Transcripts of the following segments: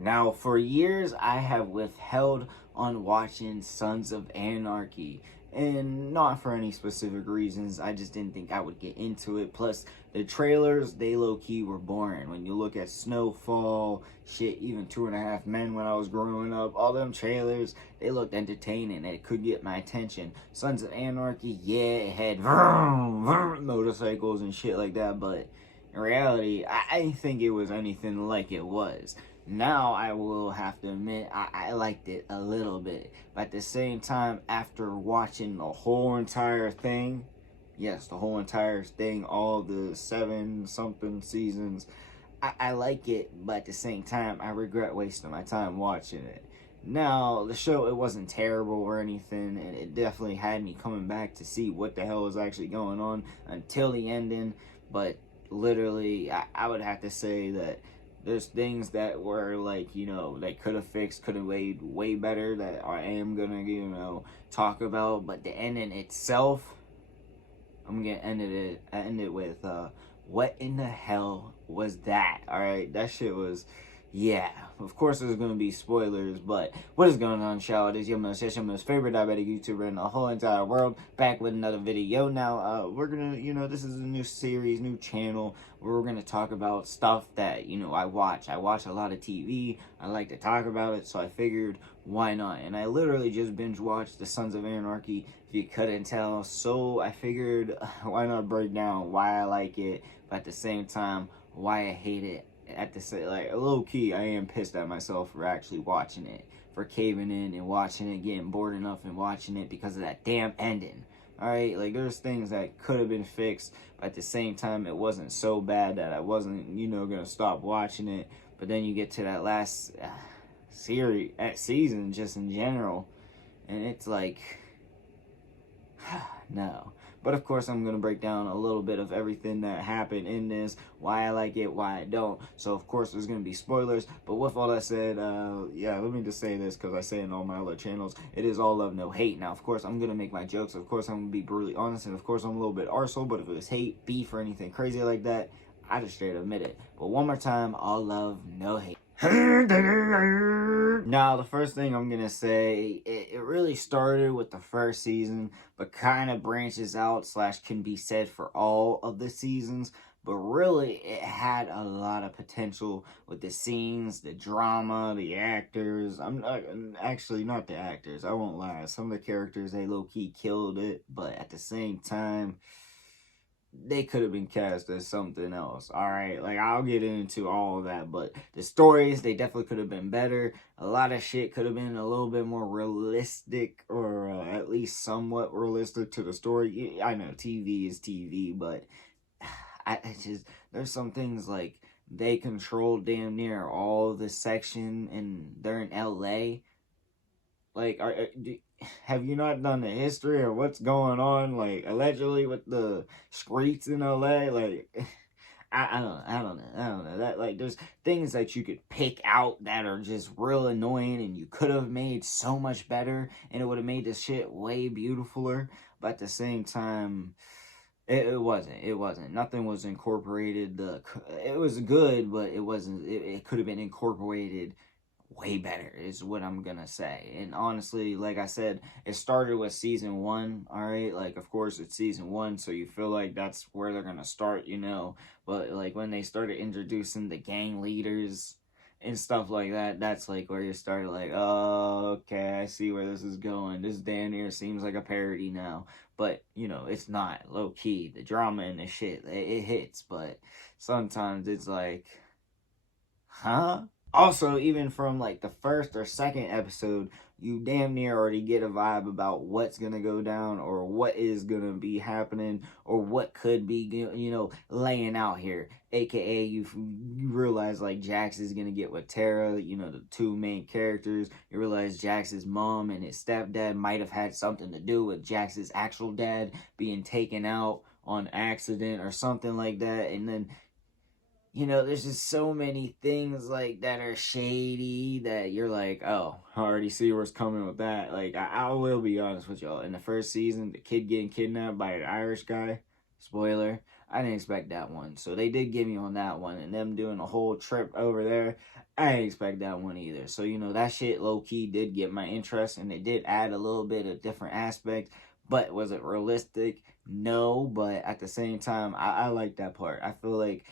Now, for years, I have withheld on watching Sons of Anarchy, and not for any specific reasons. I just didn't think I would get into it. Plus, the trailers, they low-key were boring. When you look at Snowfall, shit, even Two and a Half Men when I was growing up, all them trailers, they looked entertaining. It could get my attention. Sons of Anarchy, yeah, it had vroom, vroom, motorcycles and shit like that, but in reality, I didn't think it was anything like it was. Now I will have to admit I liked it a little bit, but at the same time, after watching the whole entire thing, yes, the whole entire thing, all the 7 something seasons, I like it, but at the same time I regret wasting my time watching it. Now the show, it wasn't terrible or anything, and it definitely had me coming back to see what the hell is actually going on until the ending. But literally, I would have to say that there's things that were like, they could have fixed, could have made way better, that I am gonna, talk about. But the ending itself, I'm gonna end it with what in the hell was that? Alright, that shit was, yeah. Of course there's gonna be spoilers, but what is going on, y'all? It is your most favorite diabetic YouTuber in the whole entire world, back with another video. Now, we're gonna, this is a new series, new channel, where we're gonna talk about stuff that, I watch. I watch a lot of TV, I like to talk about it, so I figured, why not? And I literally just binge watched The Sons of Anarchy, if you couldn't tell, so I figured, why not break down why I like it, but at the same time, why I hate it. At the same, like, low key, I am pissed at myself for actually watching it, for caving in and watching it, getting bored enough and watching it because of that damn ending. Alright, like, there's things that could have been fixed, but at the same time, it wasn't so bad that I wasn't, gonna stop watching it. But then you get to that last season, just in general, and it's like, no. But of course, I'm going to break down a little bit of everything that happened in this, why I like it, why I don't. So of course, there's going to be spoilers. But with all that said, yeah, let me just say this, because I say it in all my other channels, it is all love, no hate. Now, of course, I'm going to make my jokes. Of course, I'm going to be brutally honest. And of course, I'm a little bit arsehole. But if it was hate, beef, or anything crazy like that, I just straight admit it. But one more time, all love, no hate. Now, the first thing I'm gonna say, it really started with the first season, but kind of branches out / can be said for all of the seasons. But really, it had a lot of potential with the scenes, the drama, the actors. I'm not, actually not the actors, I won't lie. Some of the characters, they low-key killed it, but at the same time, they could have been cast as something else. Alright, like, I'll get into all of that, but the stories, they definitely could have been better. A lot of shit could have been a little bit more realistic, or at least somewhat realistic to the story. I know TV is TV, but I just, there's some things like they control damn near all the section, and they're in LA. Like, have you not done the history or what's going on, like, allegedly with the streets in LA? Like, I don't know. That, like, there's things that you could pick out that are just real annoying, and you could have made so much better, and it would have made this shit way beautifuler. But at the same time, it wasn't. Nothing was incorporated. It was good, but it wasn't. It could have been incorporated way better, is what I'm gonna say. And honestly, like I said, it started with season 1, alright? Like, of course, it's season 1, so you feel like that's where they're gonna start, But, like, when they started introducing the gang leaders and stuff like that, that's, like, where you started, like, oh, okay, I see where this is going. This damn near seems like a parody now. But, it's not. Low-key, the drama and the shit, it hits, but sometimes it's like, huh? Also, even from like the first or second episode, you damn near already get a vibe about what's gonna go down, or what is gonna be happening, or what could be, laying out here. AKA, you realize like Jax is gonna get with Tara, the two main characters. You realize Jax's mom and his stepdad might have had something to do with Jax's actual dad being taken out on accident or something like that. And then, there's just so many things like that are shady that you're like, oh, I already see what's coming with that. Like, I will be honest with y'all. In the first season, the kid getting kidnapped by an Irish guy, spoiler, I didn't expect that one. So they did get me on that one, and them doing a whole trip over there, I didn't expect that one either. So, you know, that shit low-key did get my interest, and it did add a little bit of different aspect. But was it realistic? No, but at the same time, I like that part. I feel like,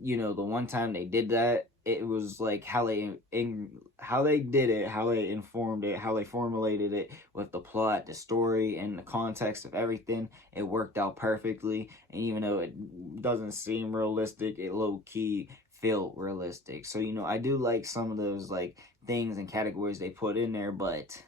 you know, the one time they did that, it was like how they did it, how they informed it, how they formulated it with the plot, the story, and the context of everything. It worked out perfectly, and even though it doesn't seem realistic, it low key felt realistic. So, you know, I do like some of those like things and categories they put in there, but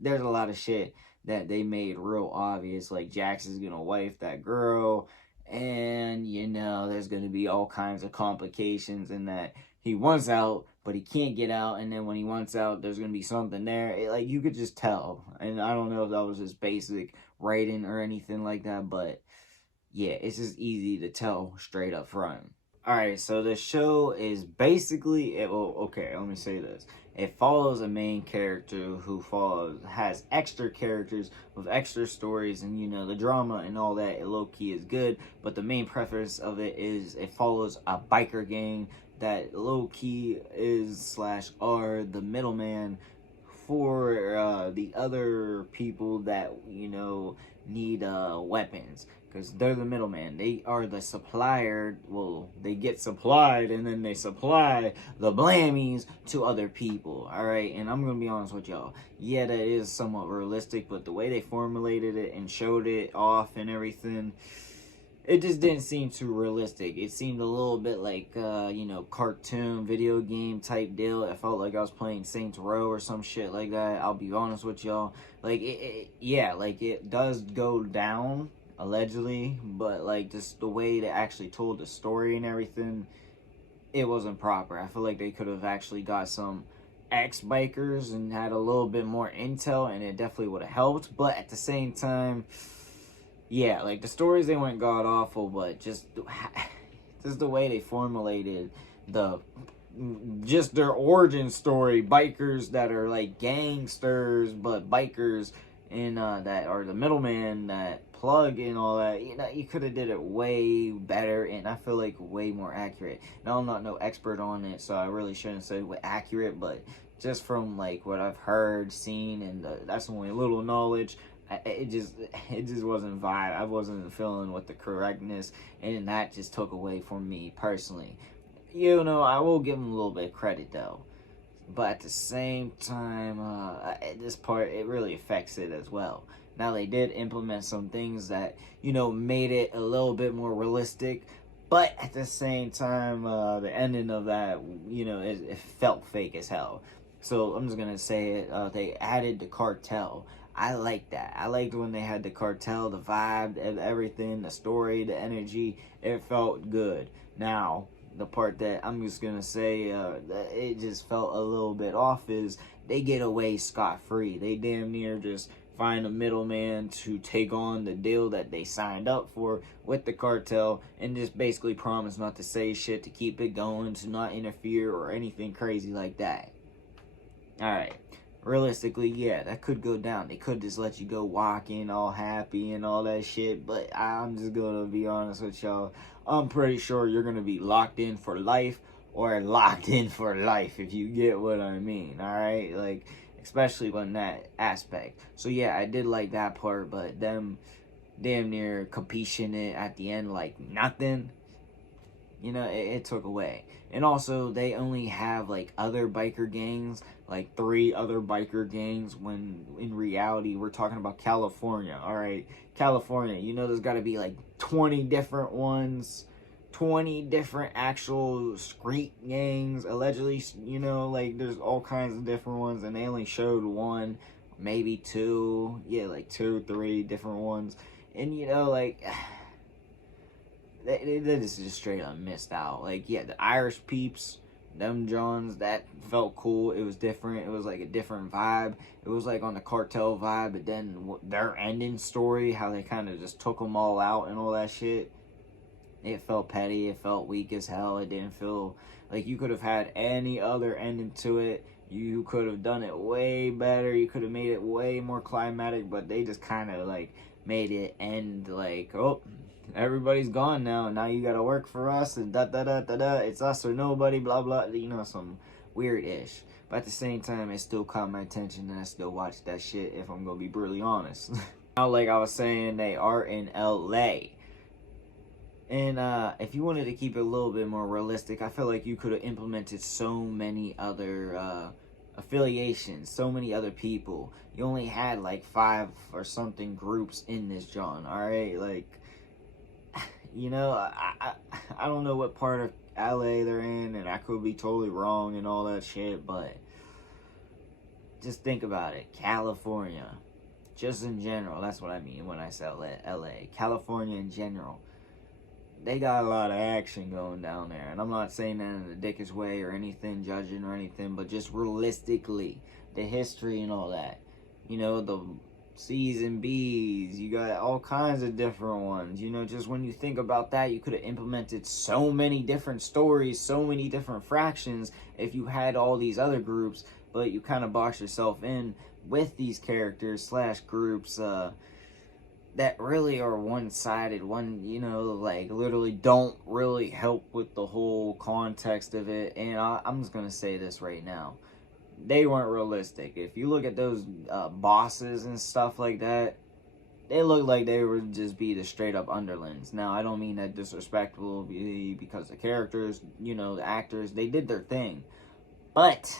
there's a lot of shit that they made real obvious, like Jax is gonna wife that girl, and you know there's gonna be all kinds of complications in that he wants out but he can't get out, and then when he wants out there's gonna be something there. Like you could just tell, and I don't know if that was just basic writing or anything like that, but yeah, it's just easy to tell straight up front. Alright, so the show is basically, okay, let me say this. It follows a main character who has extra characters with extra stories, and you know, the drama and all that, low-key is good, but the main preface of it is it follows a biker gang that low-key is slash are the middleman for the other people that, you know, need weapons, because they're the middleman. They are the supplier. Well, they get supplied and then they supply the blammies to other people. All right, and I'm gonna be honest with y'all. Yeah, that is somewhat realistic, but the way they formulated it and showed it off and everything, it just didn't seem too realistic. It seemed a little bit like, you know, cartoon, video game type deal. It felt like I was playing Saints Row or some shit like that. I'll be honest with y'all. Like, yeah, like, it does go down, allegedly, but, like, just the way they actually told the story and everything, it wasn't proper. I feel like they could have actually got some ex-bikers and had a little bit more intel, and it definitely would have helped. But at the same time, yeah, like the stories, they went god awful, but just the way they formulated just their origin story, bikers that are like gangsters, but bikers and that are the middleman, that plug and all that. You know, you could have did it way better, and I feel like way more accurate. Now I'm not no expert on it, so I really shouldn't say what accurate, but just from like what I've heard, seen, and that's only a little knowledge. It just wasn't vibe. I wasn't feeling with the correctness, and that just took away from me personally. You know, I will give them a little bit of credit though, but at the same time, this part, it really affects it as well. Now they did implement some things that, you know, made it a little bit more realistic, but at the same time, the ending of that, you know, it felt fake as hell. So I'm just gonna say it. They added the cartel. I like that. I liked when they had the cartel, the vibe, and everything, the story, the energy. It felt good. Now, the part that I'm just gonna say that it just felt a little bit off is they get away scot-free. They damn near just find a middleman to take on the deal that they signed up for with the cartel, and just basically promise not to say shit, to keep it going, to not interfere or anything crazy like that. Alright, realistically, yeah, that could go down. They could just let you go walking all happy and all that shit, but I'm just gonna be honest with y'all. I'm pretty sure you're gonna be locked in for life, or locked in for life, if you get what I mean, alright? Like, especially when that aspect. So yeah, I did like that part, but them damn near capiching it at the end like nothing, you know, it took away. And also, they only have like other biker gangs, like 3 other biker gangs, when in reality we're talking about California. All right, California, you know, there's got to be like 20 different ones, 20 different actual street gangs allegedly. You know, like there's all kinds of different ones, and they only showed 1, maybe 2, yeah, like 2, 3 different ones. And you know, like they just straight up missed out. Like, yeah, the Irish peeps, them Johns, that felt cool. It was different. It was like a different vibe. It was like on the cartel vibe, but then their ending story, how they kind of just took them all out and all that shit, it felt petty. It felt weak as hell. It didn't feel like you could have had any other ending to it. You could have done it way better. You could have made it way more climatic, but they just kind of like made it end like, oh, everybody's gone now. Now you gotta work for us and da da da da da. It's us or nobody, blah blah. You know, some weird ish. But at the same time, it still caught my attention, and I still watched that shit. If I'm gonna be brutally honest. Now, like I was saying, they are in LA. And if you wanted to keep it a little bit more realistic, I feel like you could have implemented so many other affiliations, so many other people. You only had like 5 or something groups in this John, alright? Like, you know, I don't know what part of LA they're in, and I could be totally wrong and all that shit, but just think about it. California, just in general, that's what I mean when I say LA. California in general. They got a lot of action going down there. And I'm not saying that in a dickish way or anything, judging or anything, but just realistically, the history and all that. You know, the C's and B's, you got all kinds of different ones. You know, just when you think about that, you could have implemented so many different stories, so many different fractions if you had all these other groups, but you kind of box yourself in with these characters slash groups, that really are one-sided, you know, like literally don't really help with the whole context of it. And I'm just gonna say this right now, they weren't realistic. If you look at those bosses and stuff like that, they look like they would just be the straight up underlings. Now, I don't mean that disrespectful because the characters, you know, the actors, they did their thing, but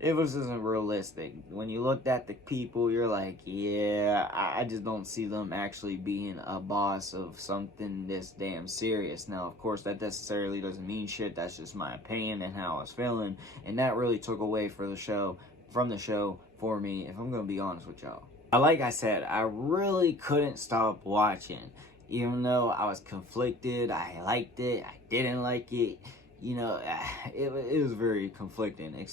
it wasn't realistic. When you looked at the people, you're like, yeah, I just don't see them actually being a boss of something this damn serious. Now, of course, that necessarily doesn't mean shit. That's just my opinion and how I was feeling. And that really took away from the show for me, if I'm going to be honest with y'all. Like I said, I really couldn't stop watching. Even though I was conflicted, I liked it, I didn't like it. You know, it was very conflicting.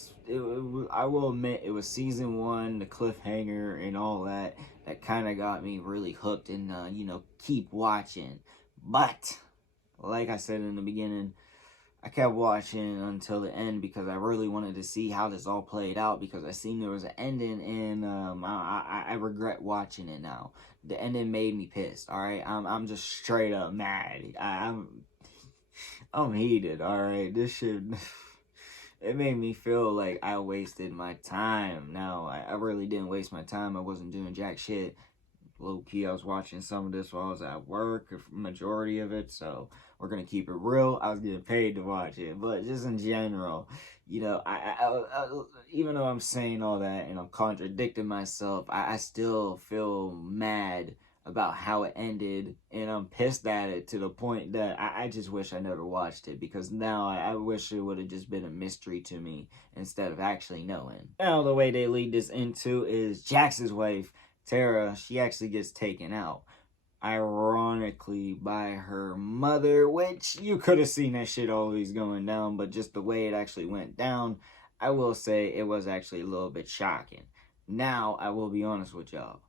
I will admit, it was season 1, the cliffhanger and all that kind of got me really hooked and, you know, keep watching. But, like I said in the beginning, I kept watching until the end because I really wanted to see how this all played out, because I seen there was an ending, and I regret watching it now. The ending made me pissed, alright? I'm just straight up mad. I'm heated, alright? This shit, it made me feel like I wasted my time. Now, I really didn't waste my time. I wasn't doing jack shit. Low-key, I was watching some of this while I was at work, majority of it, so we're gonna keep it real. I was getting paid to watch it, but just in general, you know, I even though I'm saying all that and I'm contradicting myself, I still feel mad about how it ended, and I'm pissed at it to the point that I just wish I never watched it, because now I wish it would have just been a mystery to me instead of actually knowing. Now, the way they lead this into is Jax's wife, Tara, she actually gets taken out, ironically, by her mother, which you could have seen that shit always going down, but just the way it actually went down, I will say it was actually a little bit shocking. Now, I will be honest with y'all.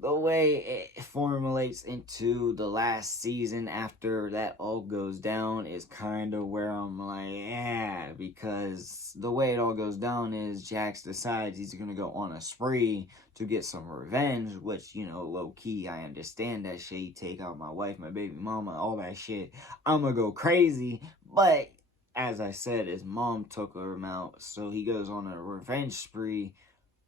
The way it formulates into the last season after that all goes down is kind of where I'm like, yeah, because the way it all goes down is Jax decides he's going to go on a spree to get some revenge, which, you know, low-key, I understand that shit. You take out my wife, my baby mama, all that shit. I'm going to go crazy, but as I said, his mom took him out, so he goes on a revenge spree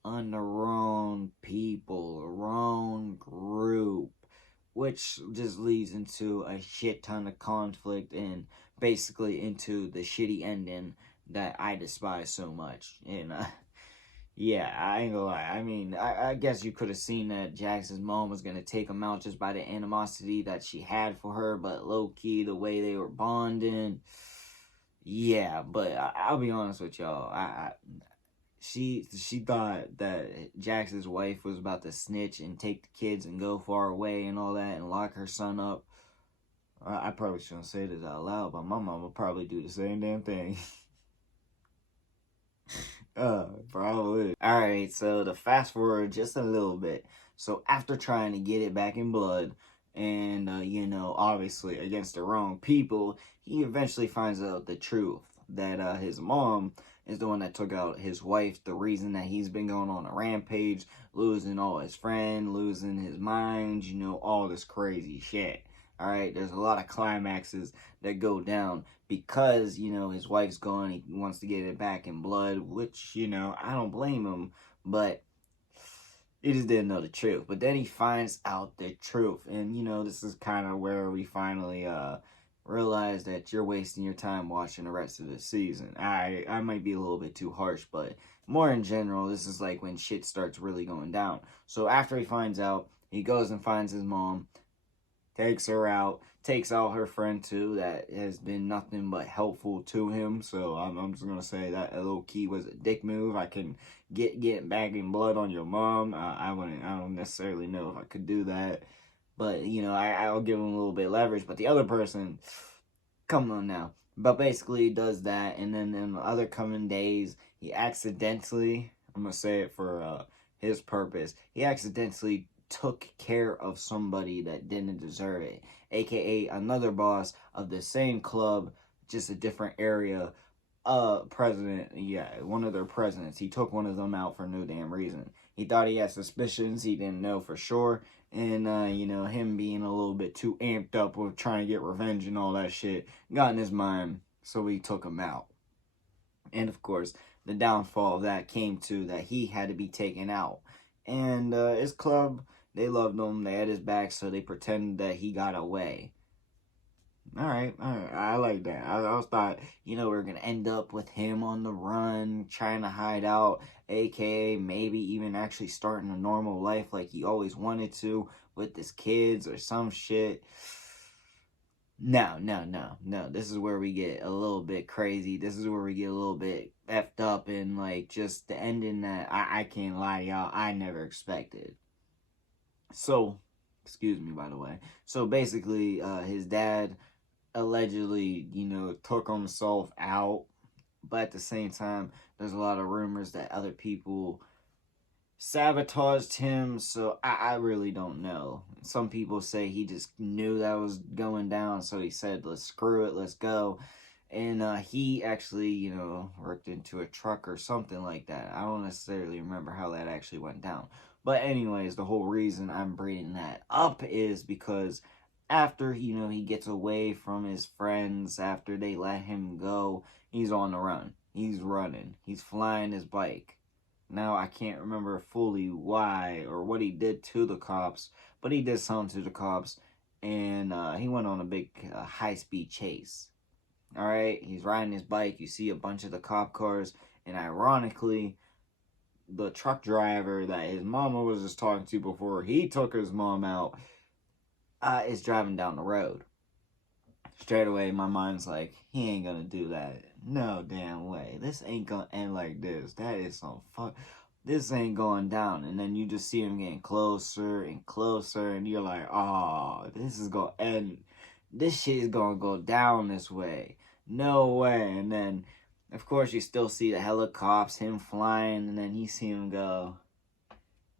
on the wrong people, wrong group, which just leads into a shit ton of conflict and basically into the shitty ending that I despise so much. And yeah, I ain't gonna lie. I mean, I guess you could have seen that Jax's mom was gonna take him out just by the animosity that she had for her, but low-key, the way they were bonding, yeah. But I'll be honest with y'all, she thought that Jax's wife was about to snitch and take the kids and go far away and all that and lock her son up. I probably shouldn't say this out loud, but my mom would probably do the same damn thing. Probably. Alright, so to fast forward just a little bit. So after trying to get it back in blood, and, you know, obviously against the wrong people, he eventually finds out the truth. that his mom is the one that took out his wife, the reason that he's been going on a rampage, losing all his friends, losing his mind, all this crazy shit. Alright, there's a lot of climaxes that go down because, his wife's gone, he wants to get it back in blood, which, I don't blame him, but he just didn't know the truth. But then he finds out the truth, and, this is kind of where we finally, realize that you're wasting your time watching the rest of the season. I might be a little bit too harsh, but more in general, this is like when shit starts really going down. So after he finds out, he goes and finds his mom, takes her out, takes out her friend too, that has been nothing but helpful to him. So I'm just gonna say that a low key was a dick move. I can get back in blood on your mom. I don't necessarily know if I could do that, but I'll give him a little bit leverage. But the other person, come on now. But basically he does that, and then in the other coming days, he accidentally, I'm gonna say it for his purpose, he accidentally took care of somebody that didn't deserve it, aka another boss of the same club, just a different area, president, one of their presidents. He took one of them out for no damn reason. He thought he had suspicions, he didn't know for sure, and him being a little bit too amped up with trying to get revenge and all that shit got in his mind, so he took him out. And of course, the downfall of that came to that he had to be taken out. And his club, they loved him, they had his back, so they pretended that he got away. Alright, I like that. I thought, we're going to end up with him on the run, trying to hide out, aka maybe even actually starting a normal life like he always wanted to with his kids or some shit. No. This is where we get a little bit crazy. This is where we get a little bit effed up, and like just the ending that I can't lie to y'all, I never expected. So, excuse me, by the way. So basically, his dad allegedly, took himself out, but at the same time, there's a lot of rumors that other people sabotaged him, so I really don't know. Some people say he just knew that was going down, so he said, let's screw it, let's go. And he actually, worked into a truck or something like that. I don't necessarily remember how that actually went down. But anyways, the whole reason I'm bringing that up is because after, he gets away from his friends, after they let him go, he's on the run. He's running. He's flying his bike. Now, I can't remember fully why or what he did to the cops, but he did something to the cops, and he went on a big high-speed chase. Alright, he's riding his bike, you see a bunch of the cop cars, and ironically, the truck driver that his mama was just talking to before he took his mom out is driving down the road. Straight away, my mind's like, he ain't gonna do that. No damn way. This ain't gonna end like this. That is some fuck. This ain't going down. And then you just see him getting closer and closer, and you're like, oh, this is gonna end. This shit is gonna go down this way. No way. And then, of course, you still see the helicopters, him flying, and then you see him go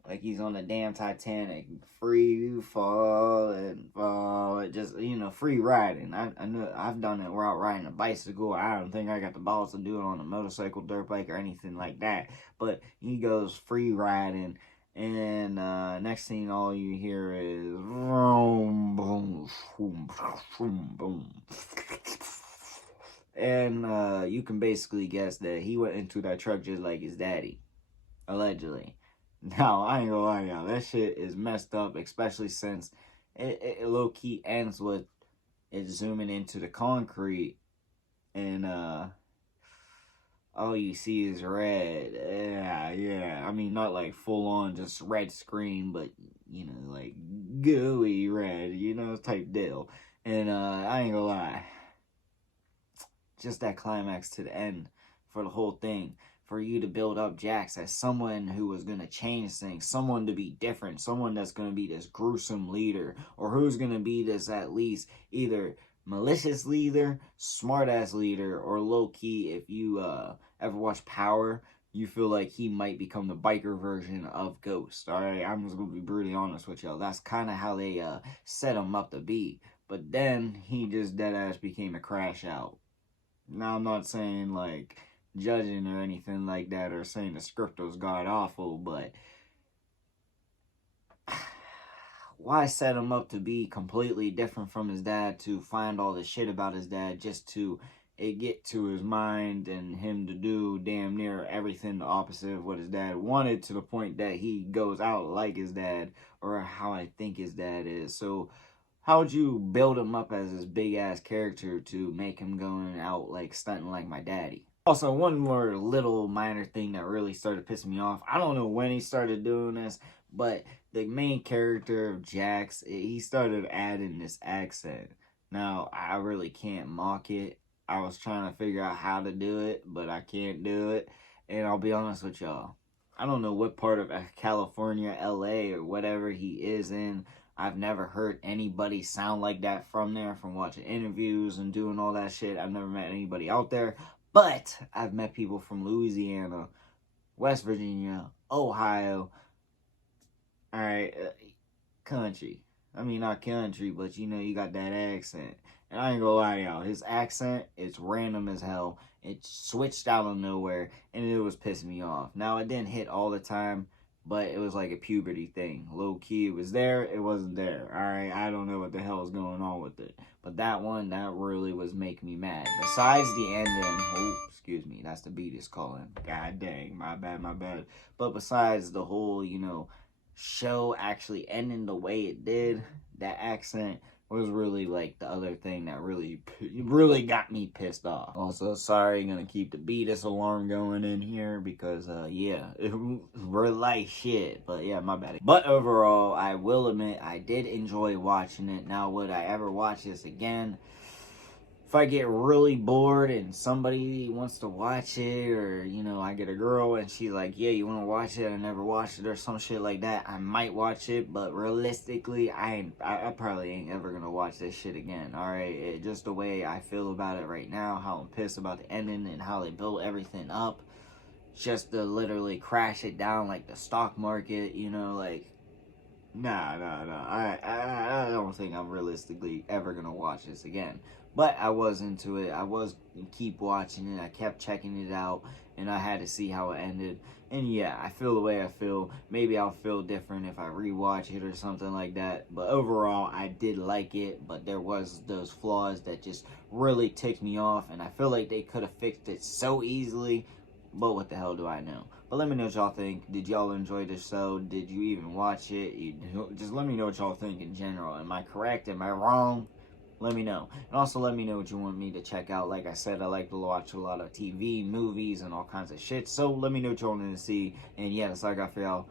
like he's on the damn Titanic, free fall and fall, just, free riding. I know I've done it while riding a bicycle. I don't think I got the balls to do it on a motorcycle, dirt bike, or anything like that. But he goes free riding, and next thing all you hear is boom, boom, boom, boom, boom. And you can basically guess that he went into that truck just like his daddy, allegedly. Now, I ain't gonna lie to y'all, that shit is messed up, especially since it low-key ends with it zooming into the concrete, and all you see is red. Yeah, I mean, not like full-on just red screen, but, like gooey red, type deal. And I ain't gonna lie, just that climax to the end for the whole thing, for you to build up Jax as someone who was going to change things, someone to be different, someone that's going to be this gruesome leader, or who's going to be this at least either malicious leader, smart-ass leader, or low-key, if you ever watch Power, you feel like he might become the biker version of Ghost. Alright, I'm just going to be brutally honest with y'all. That's kind of how they set him up to be. But then, he just deadass became a crash out. Now, I'm not saying, like, judging or anything like that, or saying the script was god awful, but why set him up to be completely different from his dad, to find all the shit about his dad, just to it get to his mind and him to do damn near everything the opposite of what his dad wanted, to the point that he goes out like his dad, or how I think his dad is. So how would you build him up as this big ass character to make him going out like stunting like my daddy? Also, one more little minor thing that really started pissing me off. I don't know when he started doing this, but the main character of Jax, he started adding this accent. Now, I really can't mock it. I was trying to figure out how to do it, but I can't do it. And I'll be honest with y'all, I don't know what part of California, LA, or whatever he is in. I've never heard anybody sound like that from there, from watching interviews and doing all that shit. I've never met anybody out there, but I've met people from Louisiana, West Virginia, Ohio, alright, country. I mean, not country, but you know, you got that accent. And I ain't gonna lie to y'all, his accent, it's random as hell. It switched out of nowhere, and it was pissing me off. Now, it didn't hit all the time, but it was like a puberty thing. Low key, it was there, it wasn't there. Alright, I don't know what the hell is going on with it. But that one, that really was making me mad. Besides the ending, oh, excuse me, that's the beat is calling. God dang, my bad, my bad. But besides the whole, you know, show actually ending the way it did, that accent was really like the other thing that really got me pissed off. Also, sorry, gonna keep the Beatus alarm going in here because yeah, we're like shit. But yeah, my bad. But overall, I will admit I did enjoy watching it. Now, would I ever watch this again? If I get really bored and somebody wants to watch it, or, you know, I get a girl and she's like, yeah, you want to watch it, I never watched it, or some shit like that, I might watch it. But realistically, I probably ain't ever gonna watch this shit again. Alright, just the way I feel about it right now, how I'm pissed about the ending and how they built everything up, just to literally crash it down like the stock market, you know, like, nah. I don't think I'm realistically ever gonna watch this again. But I was into it. I was keep watching it. I kept checking it out, and I had to see how it ended. And yeah, I feel the way I feel. Maybe I'll feel different if I rewatch it or something like that. But overall, I did like it. But there was those flaws that just really ticked me off, and I feel like they could have fixed it so easily. But what the hell do I know? But let me know what y'all think. Did y'all enjoy this show? Did you even watch it? Just let me know what y'all think in general. Am I correct? Am I wrong? Let me know. And also let me know what you want me to check out. Like I said, I like to watch a lot of TV, movies, and all kinds of shit. So let me know what you want to see. And yeah, that's all I got for y'all.